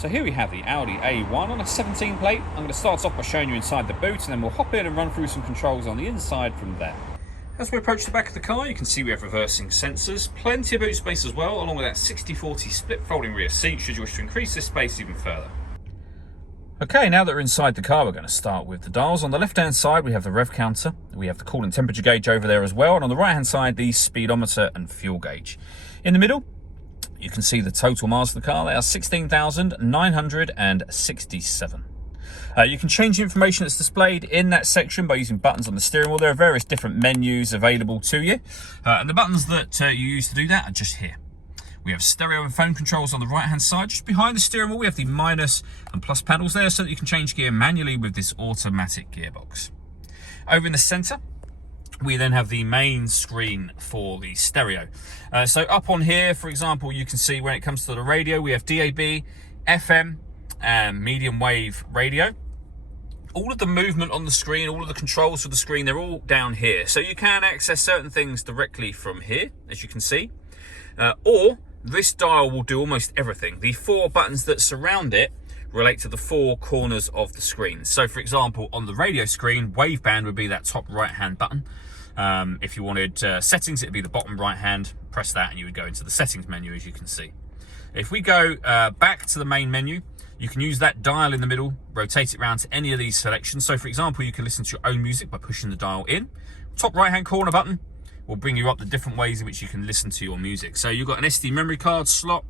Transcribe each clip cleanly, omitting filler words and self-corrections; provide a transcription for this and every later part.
So here we have the Audi A1 on a 17 plate. I'm going to start off by showing you inside the boot, and then we'll hop in and run through some controls on the inside from there. As we approach the back of the car, you can see we have reversing sensors, plenty of boot space as well, along with that 60/40 split folding rear seat should you wish to increase this space even further. Okay, now that we're inside the car, we're going to start with the dials. On the left-hand side, we have the rev counter. We have the coolant temperature gauge over there as well. And on the right-hand side, the speedometer and fuel gauge. In the middle, you can see the total miles of the car. They are 16,967. You can change the information that's displayed in that section by using buttons on the steering wheel. There are various different menus available to you. And the buttons that you use to do that are just here. We have stereo and phone controls on the right hand side. Just behind the steering wheel we have the minus and plus panels there so that you can change gear manually with this automatic gearbox. Over in the centre we then have the main screen for the stereo. So up on here, for example, you can see when it comes to the radio we have DAB, FM and medium wave radio. All of the movement on the screen, all of the controls for the screen, they're all down here. So you can access certain things directly from here, as you can see. Or this dial will do almost everything. The four buttons that surround it relate to the four corners of the screen. So for example, on the radio screen, waveband would be that top right hand button. If you wanted settings, it'd be the bottom right hand. Press that and you would go into the settings menu, as you can see. If we go back to the main menu, you can use that dial in the middle, rotate it around to any of these selections. So for example, you can listen to your own music by pushing the dial in. Top right hand corner button will bring you up the different ways in which you can listen to your music. So you've got an SD memory card slot,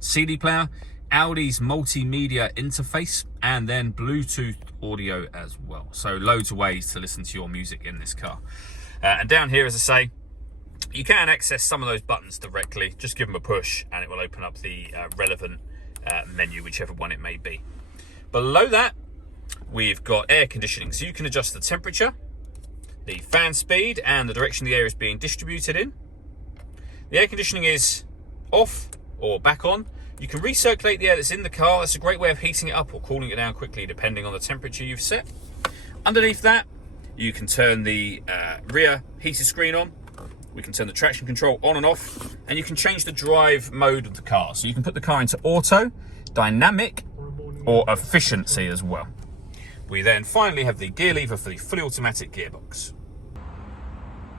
CD player, Audi's multimedia interface, and then Bluetooth audio as well. So loads of ways to listen to your music in this car. And down here, as I say, you can access some of those buttons directly. Just give them a push and it will open up the relevant menu, whichever one it may be. Below that, we've got air conditioning. So you can adjust the temperature, the fan speed and the direction the air is being distributed in. The air conditioning is off or back on. You can recirculate the air that's in the car. That's a great way of heating it up or cooling it down quickly depending on the temperature you've set. Underneath that, you can turn the rear heated screen on. We can turn the traction control on and off, and you can change the drive mode of the car. So you can put the car into auto, dynamic or efficiency as well. We then finally have the gear lever for the fully automatic gearbox.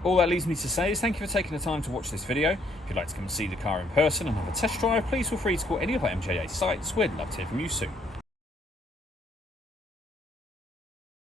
All that leaves me to say is thank you for taking the time to watch this video. If you'd like to come and see the car in person and have a test drive, please feel free to call any of our MJA sites. We'd love to hear from you soon.